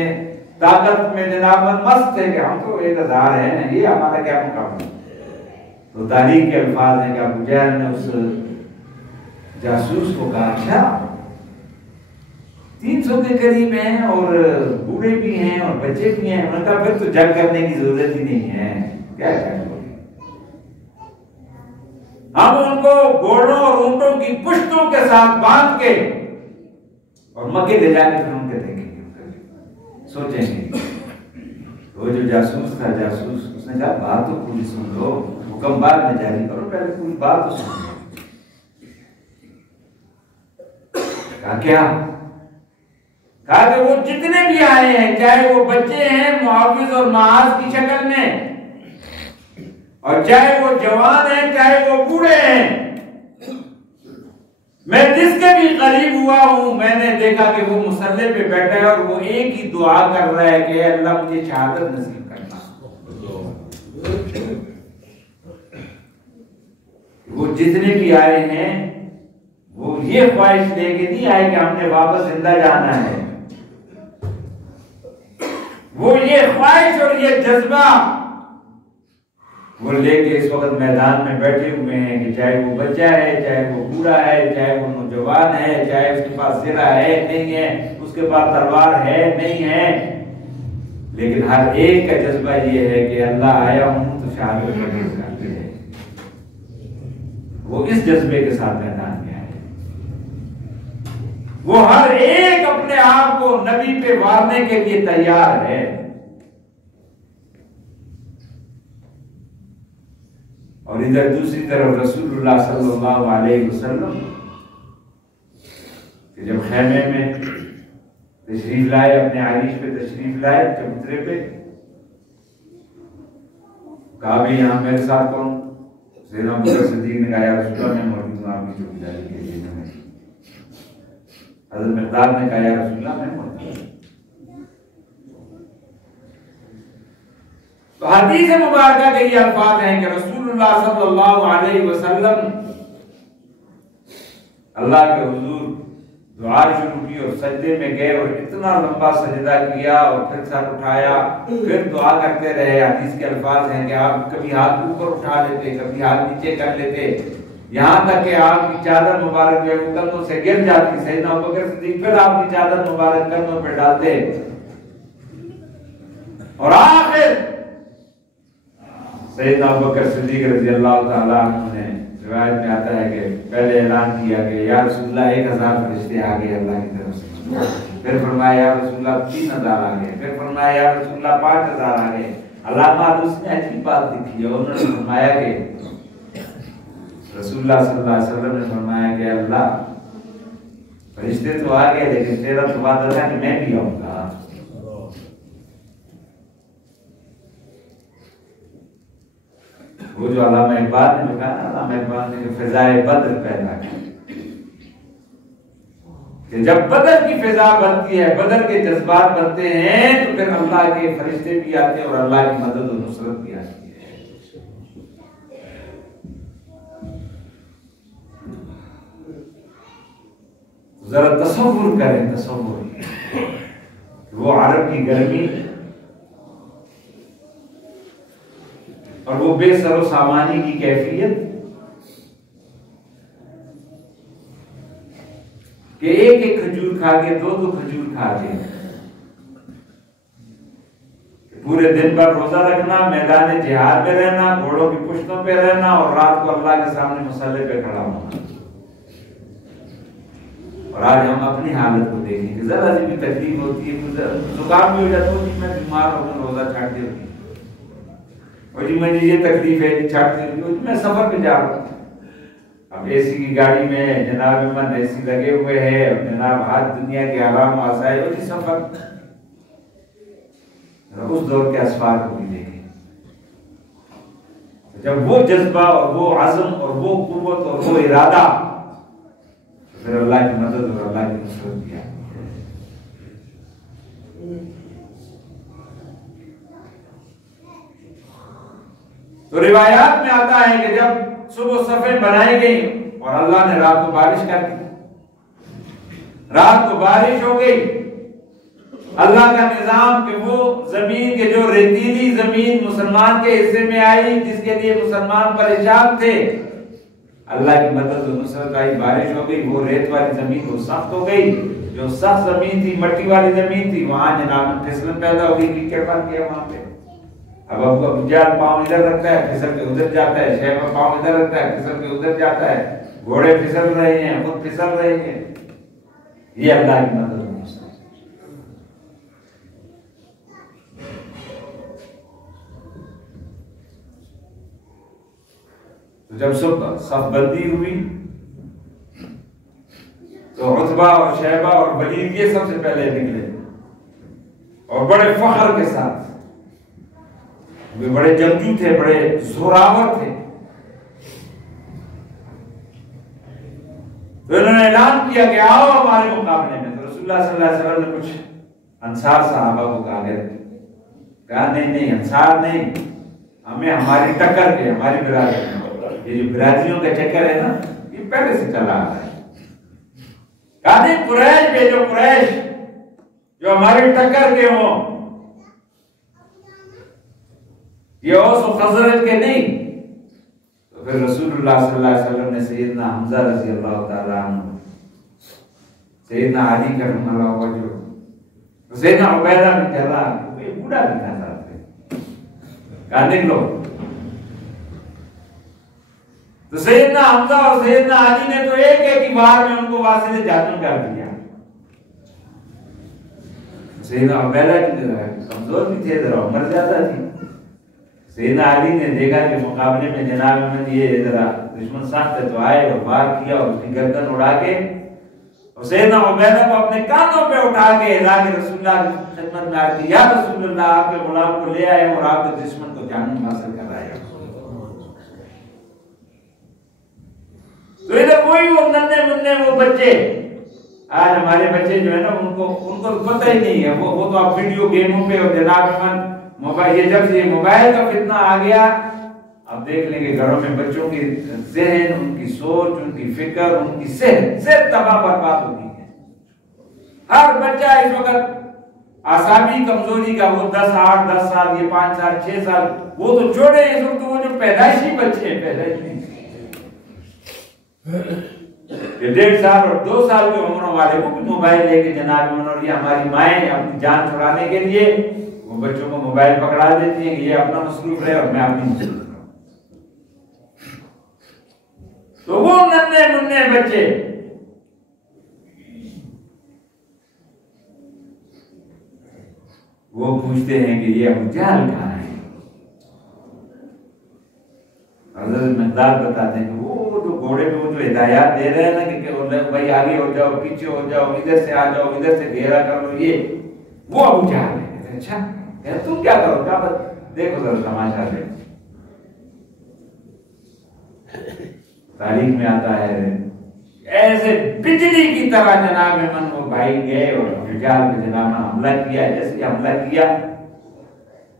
طاقت میں جناب مست تھے کہ ہم تو 1000 ہیں، یہ ہمارا کیا مقابلہ۔ تو تاریخ کے الفاظ ہیں کہ ابو جہل نے اس جاسوس کو کہا اچھا 300 کے قریب ہیں اور بوڑھے بھی ہیں اور بچے بھی ہیں، انہوں نے کہا پھر تو جنگ کرنے کی ضرورت ہی نہیں ہے، کیا کریں ہم ان کو گھوڑوں اور اونٹوں کی پشتوں کے ساتھ باندھ کے اور مکے لے جانے پھر ان کے دیکھیں گے، سوچیں گے۔ وہ جو جاسوس تھا، جاسوس اس نے کہا بات تو پوری سن لو، حکم بعد میں جاری کرو، پہلے پوری بات تو سن لو۔ کہا کیا؟ کہا کہ وہ جتنے بھی آئے ہیں، چاہے وہ بچے ہیں محافظ اور معاذ کی شکل میں، اور چاہے وہ جوان ہیں چاہے وہ بوڑھے ہیں، میں جس کے بھی قریب ہوا ہوں میں نے دیکھا کہ وہ مصلی پہ بیٹھا ہے اور وہ ایک ہی دعا کر رہا ہے کہ اللہ مجھے شہادت نصیب کرنا۔ وہ جتنے بھی آئے ہیں وہ یہ خواہش لے کے نہیں آئے کہ ہم نے واپس زندہ جانا ہے، وہ یہ خواہش اور یہ جذبہ وہ لے کے اس وقت میدان میں بیٹھے ہوئے ہیں کہ چاہے وہ بچہ ہے، چاہے وہ بوڑھا ہے، چاہے وہ نوجوان ہے، چاہے اس کے پاس زرہ ہے نہیں ہے، اس کے پاس تلوار ہے نہیں ہے، لیکن ہر ایک کا جذبہ یہ ہے کہ اللہ آیا ہوں تو شہادت کرنی ہے۔ وہ اس جذبے کے ساتھ میدان میں آئے، وہ ہر ایک اپنے آپ کو نبی پہ وارنے کے لیے تیار ہے۔ اور ادھر دوسری طرف رسول اللہ صلی اللہ علیہ وسلم کہ جب خیمے میں تشریف لائے، اپنے عریش پہ تشریف لائے، چبوترے پہ، کہا بھی یہاں میرے ساتھ کون؟ سیدنا ابوبکر صدیق نے کہا یا رسول اللہ میں موجود ہوں آپ کی چوکیداری کے لیے۔ حضرت مقداد نے کہا یا رسول اللہ میں موجود ہوں۔ تو حدیث مبارکہ کے یہ الفاظ ہیں کہ رسول اللہ صلی اللہ علیہ وسلم اللہ کے حضور دعا شروع کی اور سجدے میں گئے اور اتنا لمبا سجدہ کیا اور پھر سر اٹھایا، پھر دعا کرتے رہے۔ حدیث کے الفاظ ہیں کہ آپ کبھی ہاتھ اوپر اٹھا لیتے، کبھی ہاتھ نیچے کر لیتے، یہاں تک کہ آپ کی چادر مبارک جو ہے وہ کندھوں سے گر جاتی۔ سیدنا ابوبکر صدیق پھر آپ کی چادر مبارک کندھوں پہ ڈالتے، اور آخر سیدنا ابوبکر صدیق رضی اللہ تعالیٰ عنہ نے، روایت میں آتا ہے کہ پہلے اعلان کیا کہ یا رسول اللہ 1000 فرشتے آ گئے اللہ کی طرف سے، پھر فرمایا یا رسول اللہ 3000 آ گئے، پھر فرمایا یا رسول اللہ 5000 آ گئے۔ علامہ اس نے عجیب بات لکھی ہے، انہوں نے فرمایا کہ رسول اللہ صلی اللہ علیہ وسلم نے فرمایا کہ اللہ فرشتے تو آ گئے لیکن تیرا تو وعدہ تھا کہ میں بھی آؤں گا۔ وہ جو علامہ اقبال نے کہا نا، علامہ اقبال نے فضائے بدر پیدا کی، کہ جب بدر کی فضا بنتی ہے، بدر کے جذبات بنتے ہیں تو پھر اللہ کے فرشتے بھی آتے ہیں اور اللہ کی مدد و نصرت بھی آتی ہے۔ ذرا تصور کریں، تصور وہ عرب کی گرمی اور وہ بے سر و سامانی کی کیفیت کہ ایک ایک کھجور کھا کے، دو دو کھجور کھا کے، پورے دن بھر روزہ رکھنا، میدان جہاد میں رہنا، گھوڑوں کی پشتوں پہ رہنا اور رات کو اللہ کے سامنے مصلی پہ کھڑا ہونا۔ اور آج ہم اپنی حالت کو دیکھیں کہ ذرا سی بھی تکلیف ہوتی ہے، زکام بھی ہو جاتا ہے، میں بیمار ہو گیا، روزہ چھاٹ دی ہوتی ہے، اور جی مجھے یہ تکلیف ہے جی چھاٹ دی ہوتی ہے، میں سفر پہ جا رہا ہوں، اب اے سی کی گاڑی میں جناب من اے سی لگے ہوئے ہیں، جناب ہاتھ دنیا کے آرام آسائے، اور جی سفر، اس دور کے اسفار کو بھی دیکھیں، جب وہ جذبہ اور وہ عزم اور وہ قوت اور وہ ارادہ، پھر اللہ کی مدد اور اللہ کی نصرت بھی آتی ہے۔ تو روایات میں آتا ہے کہ جب صبح صفیں بنائی گئی اور اللہ نے رات کو بارش کر دی، رات کو بارش ہو گئی، اللہ کا نظام کہ وہ زمین کے جو ریتیلی زمین مسلمان کے حصے میں آئی، جس کے لیے مسلمان پریشان تھے، اللہ کی مدد و نصرت آئی، بارش ہو گئی، وہ ریت والی زمین وہ سخت ہو گئی، جو سخت زمین تھی، مٹی والی زمین تھی، وہاں جناب پھسلن پیدا ہو گئی، کیچڑ بن گیا وہاں پہ۔ اب ابو جہل پاؤں ادھر رکھتا ہے، پھسل کے ادھر جاتا ہے، شیبہ پاؤں ادھر رکھتا ہے، پھسل کے ادھر جاتا ہے، گھوڑے پھسل رہے ہیں، خود پھسل رہے ہیں، یہ اللہ کی مدد و نصرت۔ تو جب صف بندی ہوئی تو عتبہ عتبہ اور شیبہ اور ولید یہ سب سے پہلے نکلے اور بڑے فخر کے ساتھ، وہ بڑے جنگجو تھے، بڑے زوراور تھے. تو انہوں نے اعلان کیا کہ آؤ ہمارے مقابلے میں. تو رسول اللہ صلی اللہ علیہ وسلم نے کچھ انصار صحابہ کو کہا نہیں انصار نہیں، ہمیں ہماری ٹکر کے، ہماری برادری، یہ جو برادریوں کا چکر ہے نا یہ پہلے سے چلا آ رہا ہے. کہا نہیں قریش بھیجو، قریش جو ہماری ٹکر کے ہوں، یہ اوس و خزرج کے نہیں. تو پھر رسول اللہ صلی اللہ علیہ وسلم نے سیدنا حمزہ رضی اللہ تعالیٰ عنہ، سیدنا علی کرم اللہ وجہ، سیدنا عبیدہ بن جراح، کوئی بوڑھا بھی تھا ساتھ میں، کہا نکلو. تو سیدنا حمزہ اور سیدنا علی نے تو ایک ہی بار میں ان کو واصل جہنم کر دیا. سیدنا عبیدہ کی کمزور بھی تھے، ذرا عمر زیادہ تھی. سیدنا علی نے دیکھا کہ مقابلے میں جناب احمد یہ ذرا دشمن سخت ہے، تو آئے اور وار کیا اور اس کی گردن اڑا کے اور سیدنا عبیدہ کو اپنے کانوں پہ اٹھا کے اعلان رسول اللہ کی خدمت میں آتی، یا رسول اللہ آپ کے غلام کو لے آئے اور آپ کے دشمن کو جہنم حاصل کرائے. تو ادھر وہی وہ ننھے منھے وہ بچے، آج ہمارے بچے جو ہے نا ان کو پتہ ہی نہیں ہے، وہ تو اب ویڈیو گیموں پہ اور جناب احمد موبائل، یہ جب سے موبائل کا فتنہ آ گیا اب دیکھ لیں گے گھروں میں بچوں کی ذہن، ان کی سوچ، ان کی فکر، ان کی صحت تباہ برباد ہوتی ہے. ہر بچہ اس وقت اعصابی کمزوری کا، وہ 10 سال، یہ 5 سال 6 سال، وہ تو چھوڑے اس وقت وہ جو پیدائشی بچے ہیں، پیدائشی 1.5 سال اور 2 سال کی عمروں والے وہ بھی موبائل لے کے جناب انہوں، اور یہ ہماری مائیں اپنی جان چھڑانے کے لیے وہ بچوں کو موبائل پکڑا دیتی ہیں کہ یہ اپنا مصروف رہے اور میں اپنی مصروف رہوں. تو وہ ننھے منھے بچے وہ پوچھتے ہیں کہ یہ ابو جہل کہاں ہے. حضرت مقدار بتاتے ہیں کہ وہ جو گھوڑے پہ وہ جو ہدایات دے رہے ہیں نا کہ بھائی آگے ہو جاؤ، پیچھے ہو جاؤ، ادھر سے آ جاؤ، ادھر سے گھیرا کر لو، یہ وہ ابو جہل ہے. اچھا تم کیا کرو گا؟ دیکھو ذرا تماشا دیکھو. تاریخ میں آتا ہے ایسے بجلی کی طرح جناب من وہ بھائی گئے اور رجال پہ جناب حملہ کیا. جیسے حملہ کیا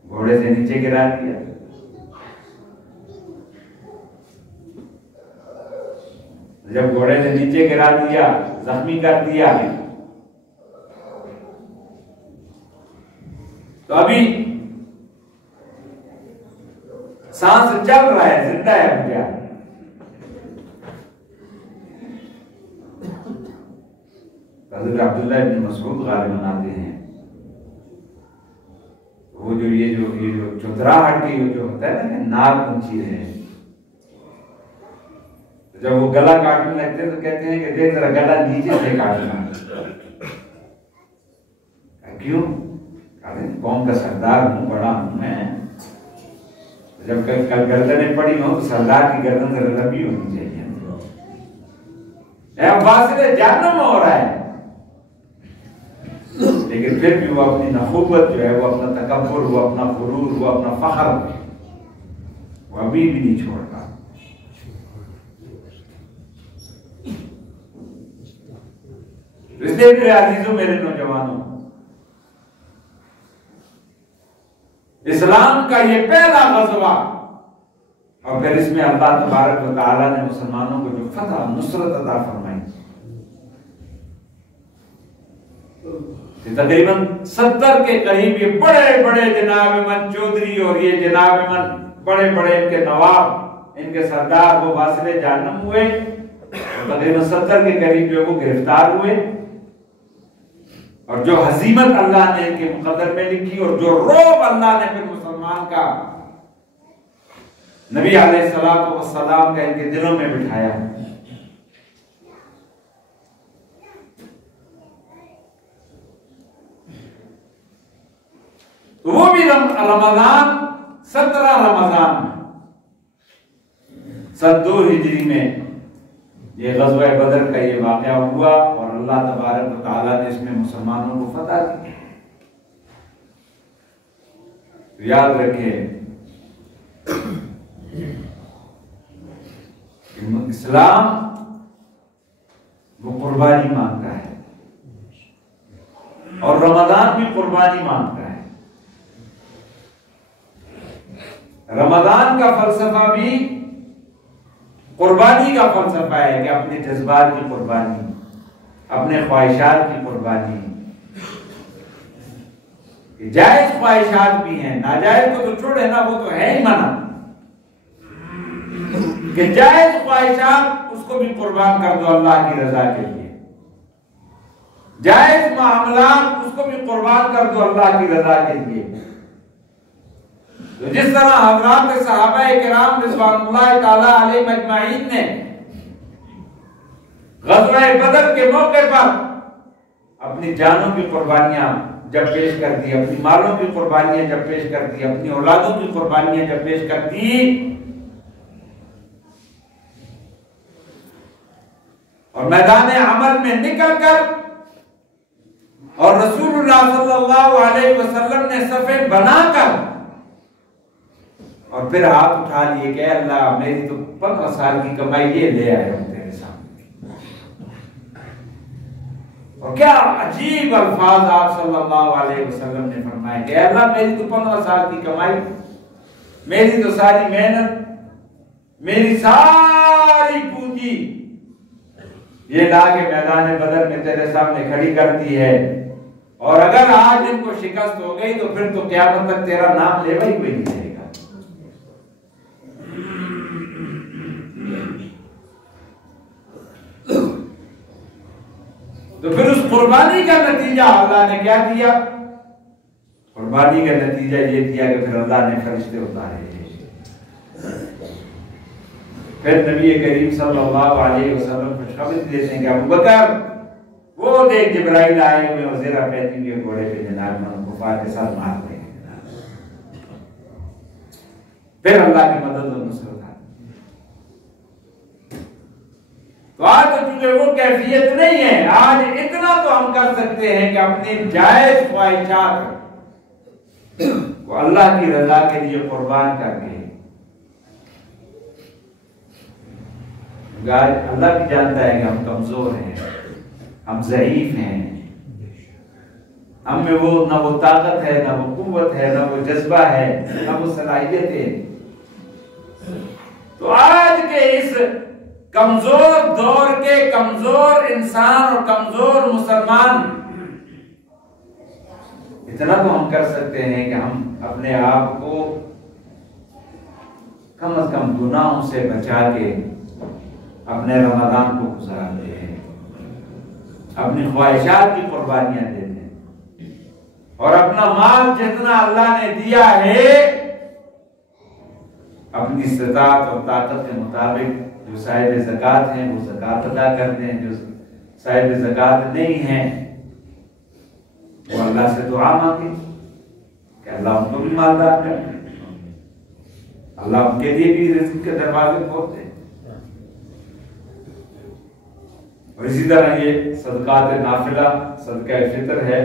گھوڑے سے نیچے گرا دیا. جب گھوڑے سے نیچے گرا دیا، زخمی کر دیا، تو ابھی سانس چل رہا ہے، زندہ ہے ابو جہل. حضرت عبداللہ ابن مسعود غالباً آتے ہیں، وہ جو یہ جو چتراہٹ کی جو ہوتا ہے نا، ناک اونچی ہے، جب وہ گلا کاٹنے لگتے ہیں تو کہتے ہیں کہ دیکھ ذرا گلا نیچے سے کاٹنا. کیوں؟ قوم کا سردار ہوں، بڑا ہوں میں، جب کل گردنیں پڑی ہوں تو سردار کی گردن ذرا لمبی ہونی چاہیے. واصل جہنم ہو رہا ہے، لیکن پھر بھی وہ اپنی نخوت جو ہے، وہ اپنا تکبر، وہ اپنا غرور، وہ اپنا فخر وہ ابھی بھی نہیں چھوڑتا. اس لیے میرے عزیزوں، میرے نوجوانوں، اسلام کا یہ پہلا غزوہ، اور پھر اس میں اللہ تبارک و تعالیٰ نے مسلمانوں کو جو فتح نصرت عطا فرمائی، تقریباً 70 کے قریب یہ بڑے بڑے جناب من چودھری اور یہ جناب من بڑے بڑے ان کے نواب، ان کے سردار وہ واصل جہنم ہوئے. تقریباً 70 کے قریب جو وہ گرفتار ہوئے، اور جو ہزیمت اللہ نے ان کے مقدر میں لکھی اور جو رعب اللہ نے پھر مسلمان کا، نبی علیہ الصلوۃ والسلام کا ان کے دلوں میں بٹھایا. تو وہ بھی رمضان 17 رمضان سن 2 ہجری میں یہ غزوہ بدر کا یہ واقعہ ہوا، اور اللہ تبارک و تعالیٰ نے اس میں مسلمانوں کو فتح دی۔ یاد رکھیں اسلام وہ قربانی مانگتا ہے، اور رمضان بھی قربانی مانگتا ہے۔ رمضان کا فلسفہ بھی قربانی کا فلسفہ ہے کہ اپنے جذبات کی قربانی، اپنے خواہشات کی قربانی۔ جائز خواہشات بھی ہیں، ناجائز کو تو چھوڑے نا، وہ تو ہے ہی منع، کہ جائز خواہشات اس کو بھی قربان کر دو اللہ کی رضا کے لیے، جائز معاملات اس کو بھی قربان کر دو اللہ کی رضا کے لیے۔ تو جس طرح حضرات صحابہ کرام رضوان اللہ تعالی علیہم اجمعین نے غزوہ بدر کے موقع پر اپنی جانوں کی قربانیاں جب پیش کر دی، اپنی مالوں کی قربانیاں جب پیش کر دی، اپنی اولادوں کی قربانیاں جب پیش کر دی، اور میدان عمل میں نکل کر اور رسول اللہ صلی اللہ علیہ وسلم نے صفیں بنا کر اور پھر ہاتھ اٹھا لیے کہ اے اللہ میری تو 15 سال کی کمائی یہ لے آئے ہوں تیرے سامنے۔ اور کیا عجیب الفاظ آپ صلی اللہ علیہ وسلم نے فرمائے کہ اے اللہ میری تو 15 سال کی کمائی، میری تو ساری محنت، میری ساری پونجی یہ لا کے میدان بدر میں تیرے سامنے کھڑی کر دی ہے، اور اگر آج ان کو شکست ہو گئی تو پھر تو قیامت تک تیرا نام لیوا ہی کوئی نہیں رہے گا۔ تو پھر اس قربانی کا نتیجہ اللہ نے کیا دیا؟ قربانی کا نتیجہ یہ دیا کہ پھر اللہ نے فرشتے اتارے، پھر نبی کریم صلی اللہ علیہ وسلم خوشخبری دیتے ہیں کہ ابو بکر وہ دیکھ جبرائیل آئے ہوئے اور زیرہ پہنی ہوئے گھوڑے پہ جناب میں کفار کے ساتھ مار دیں گے۔ پھر اللہ کی مدد اور نصرت آتی۔ تو آج تو چونکہ وہ کیفیت نہیں ہے، آج اتنا تو ہم کر سکتے ہیں کہ اپنی جائز خواہشات کو اللہ کی رضا کے لیے قربان کر کے، اللہ بھی جانتا ہے کہ ہم کمزور ہیں، ہم ضعیف ہیں، ہم میں وہ نہ وہ طاقت ہے، نہ وہ قوت ہے، نہ وہ جذبہ ہے، نہ وہ صلاحیت ہے۔ تو آج کے اس کمزور دور کے کمزور انسان اور کمزور مسلمان، اتنا تو ہم کر سکتے ہیں کہ ہم اپنے آپ کو کم از کم گناہوں سے بچا کے اپنے رمضان کو گزار دیں، اپنی خواہشات کی قربانیاں دے دیں، اور اپنا مال جتنا اللہ نے دیا ہے اپنی استطاعت اور طاقت کے مطابق جو صاحب زکوٰۃ ہیں وہ زکوٰۃ ادا کر دیں، جو صاحب زکوٰۃ نہیں ہیں وہ اللہ سے دعا مانگیں کہ اللہ ان کو بھی مالدار کر دے، اللہ ان کے لیے بھی رزق کے دروازے کھول دے۔ اور اسی طرح یہ صدقات نافلہ، صدقہ فطر ہے،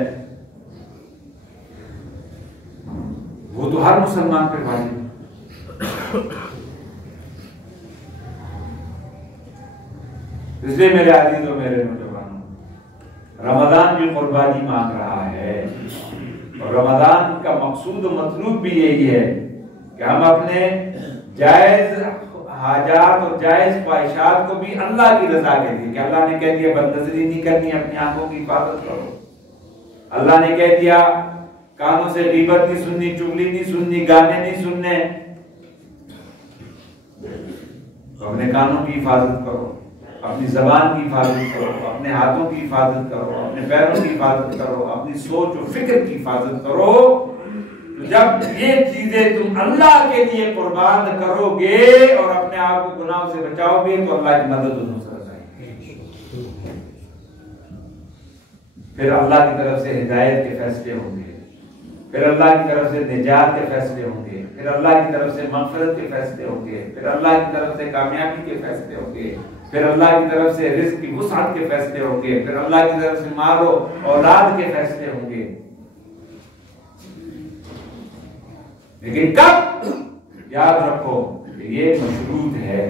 وہ تو ہر مسلمان پہ واجب ہے۔ اس لیے میرے عزیز و میرے نوجوانوں، رمضان بھی قربانی مانگ رہا ہے، اور رمضان کا مقصود و مطلوب بھی یہی ہے کہ ہم اپنے جائز حاجات اور جائز خواہشات کو بھی اللہ کی رضا کے لیے، کہ اللہ نے کہہ دیا بدنظری نہیں کرنی، اپنی آنکھوں کی حفاظت کرو، اللہ نے کہہ دیا کانوں سے غیبت نہیں سننی، چغلی نہیں سننی، گانے نہیں سننے، تو اپنے کانوں کی حفاظت کرو، اپنی زبان کی حفاظت کرو، اپنے ہاتھوں کی حفاظت کرو، اپنے پیروں کی حفاظت کرو، اپنی سوچ و فکر کی حفاظت کرو۔ جب یہ چیزیں تم اللہ کے لیے قربان کرو گے اور اپنے آپ کو گناہوں سے بچاؤ گے تو اللہ کی مدد و نصرت آئے گی، پھر اللہ کی طرف سے ہدایت کے فیصلے ہوں گے، پھر اللہ کی طرف سے نجات کے فیصلے ہوں گے، پھر اللہ کی طرف سے مغفرت کے فیصلے ہوں گے، پھر اللہ کی طرف سے کامیابی کے فیصلے ہوں گے، پھر اللہ کی طرف سے رزق کی وسعت کے فیصلے ہوں گے، پھر اللہ کی طرف سے مال و اولاد کے فیصلے ہوں گے. لیکن کب؟ یاد رکھو کہ یہ مشروط ہے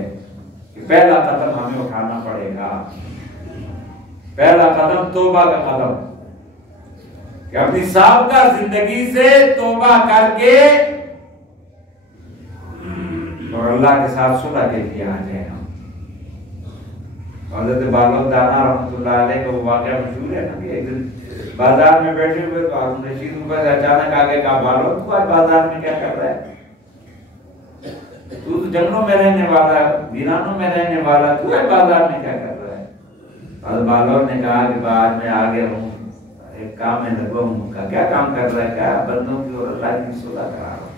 کہ پہلا قدم ہمیں اٹھانا پڑے گا. پہلا قدم توبہ کا قدم، کہ اپنی سابقہ زندگی سے توبہ کر کے اور اللہ کے ساتھ صلح کے لیے آ جائیں. ہم حضرت بالوت دانا رحمۃ اللہ علیہ کا وہ واقعہ مشہور ہے نا کہ ایک دن بازار میں بیٹھے ہوئے تو ہارون رشید اوپر سے اچانک آگے کہا، بالوت تو آج بازار میں کیا کر رہا ہے؟ تو جنگلوں میں رہنے والا ہے، ویرانوں میں رہنے والا، تو آج بازار میں کیا کر رہا ہے؟ حضرت بالوت نے کہا کہ آج میں آگے ہوں، ایک کام میں لگا ہوں. کہا کیا کام کر رہا ہے؟ کیا بندوں کی اور اللہ کی صلح کرا رہا ہوں.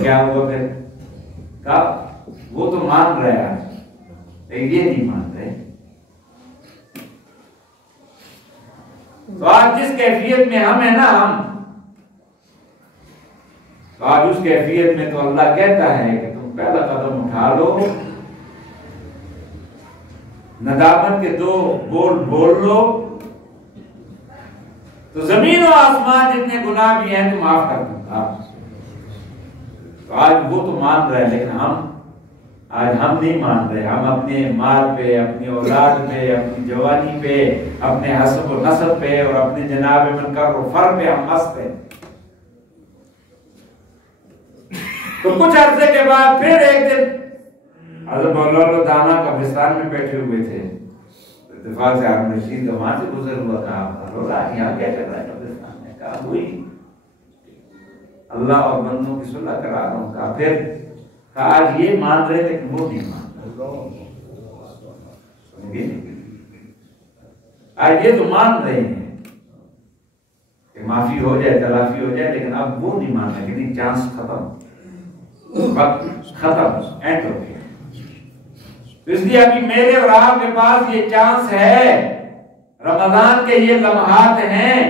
کیا ہوا پھر؟ کہا وہ تو مان رہے ہیں لیکن یہ نہیں مان رہے. تو آج جس کیفیت میں ہم ہیں نا، ہم تو آج اس کیفیت میں تو اللہ کہتا ہے کہ تم پہلا قدم اٹھا لو، ندامت کے 2 بول بول لو، تو زمین و آسمان جتنے گناہ بھی ہیں تو معاف کر دوں گا. تو آج وہ تو مان رہے ہیں لیکن آج ہم نہیں مان رہے. ہم اپنے مال پہ، اپنی اولاد پہ، اپنی جوانی پہ، اپنے حسب و نسب پہ اور اپنے جناب منکر و فر پہ ہم مست ہیں. تو کچھ عرصے کے بعد پھر ایک دن حضرت مولانا دانا قبرستان میں بیٹھے ہوئے تھے. اتفاق سے ہارون رشید کا وہاں سے گزر ہوا. کہا یہاں کیا کر رہا ہے قبرستان میں؟ کہا وہی اللہ اور بندوں کی صلح کرا رہا ہوں. کہا پھر؟ کہا آج یہ مان رہے لیکن وہ نہیں مان رہے. آج یہ تو مان رہے ہیں کہ معافی ہو جائے، تلافی ہو جائے، لیکن اب وہ نہیں مان رہے. لیکن چانس ختم، وقت ختم، اینڈ ہو گیا. اس لیے ابھی میرے اور آپ کے پاس یہ چانس ہے. رمضان کے یہ لمحات ہیں.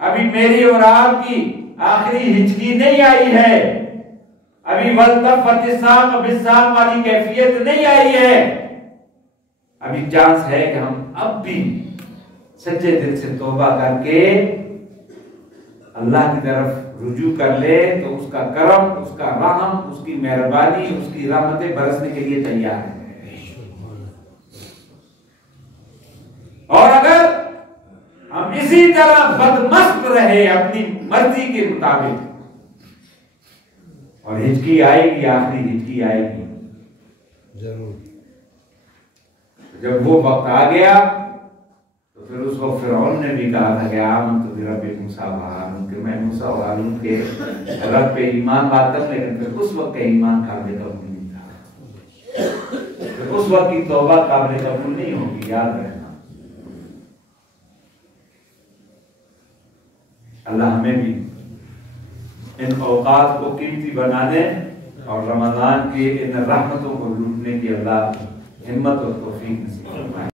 ابھی میری اور آپ کی آخری ہچکی نہیں آئی ہے. ابھی والتفت الساق بالساق والی کیفیت نہیں آئی ہے. ابھی چانس ہے کہ ہم اب بھی سچے دل سے توبہ کر کے اللہ کی طرف رجوع کر لے تو اس کا کرم، اس کا رحم، اس کی مہربانی، اس کی رحمتیں برسنے کے لیے تیار ہے. اور اگر ہم اسی طرح بدمست رہے اپنی مرضی کے مطابق، اور ہچکی آئے گی، آخری ہچکی آئے گی ضرور. جب وہ وقت آ گیا تو پھر اس وقت فرعون نے بھی کہا تھا کہ آمنت برب موسیٰ و ہارون، کہ میں موسیٰ و ہارون کے رب پہ ایمان لاتا ہوں. لیکن پھر اس وقت کا ایمان قابل قبول نہیں تھا. پھر اس وقت کی توبہ قابل قبول نہیں ہوگی. یاد رکھنا. اللہ ہمیں بھی ان اوقات کو قیمتی بنانے اور رمضان کی ان رحمتوں کو لوٹنے کی اللہ ہمت اور توفیق نصیب فرمائے.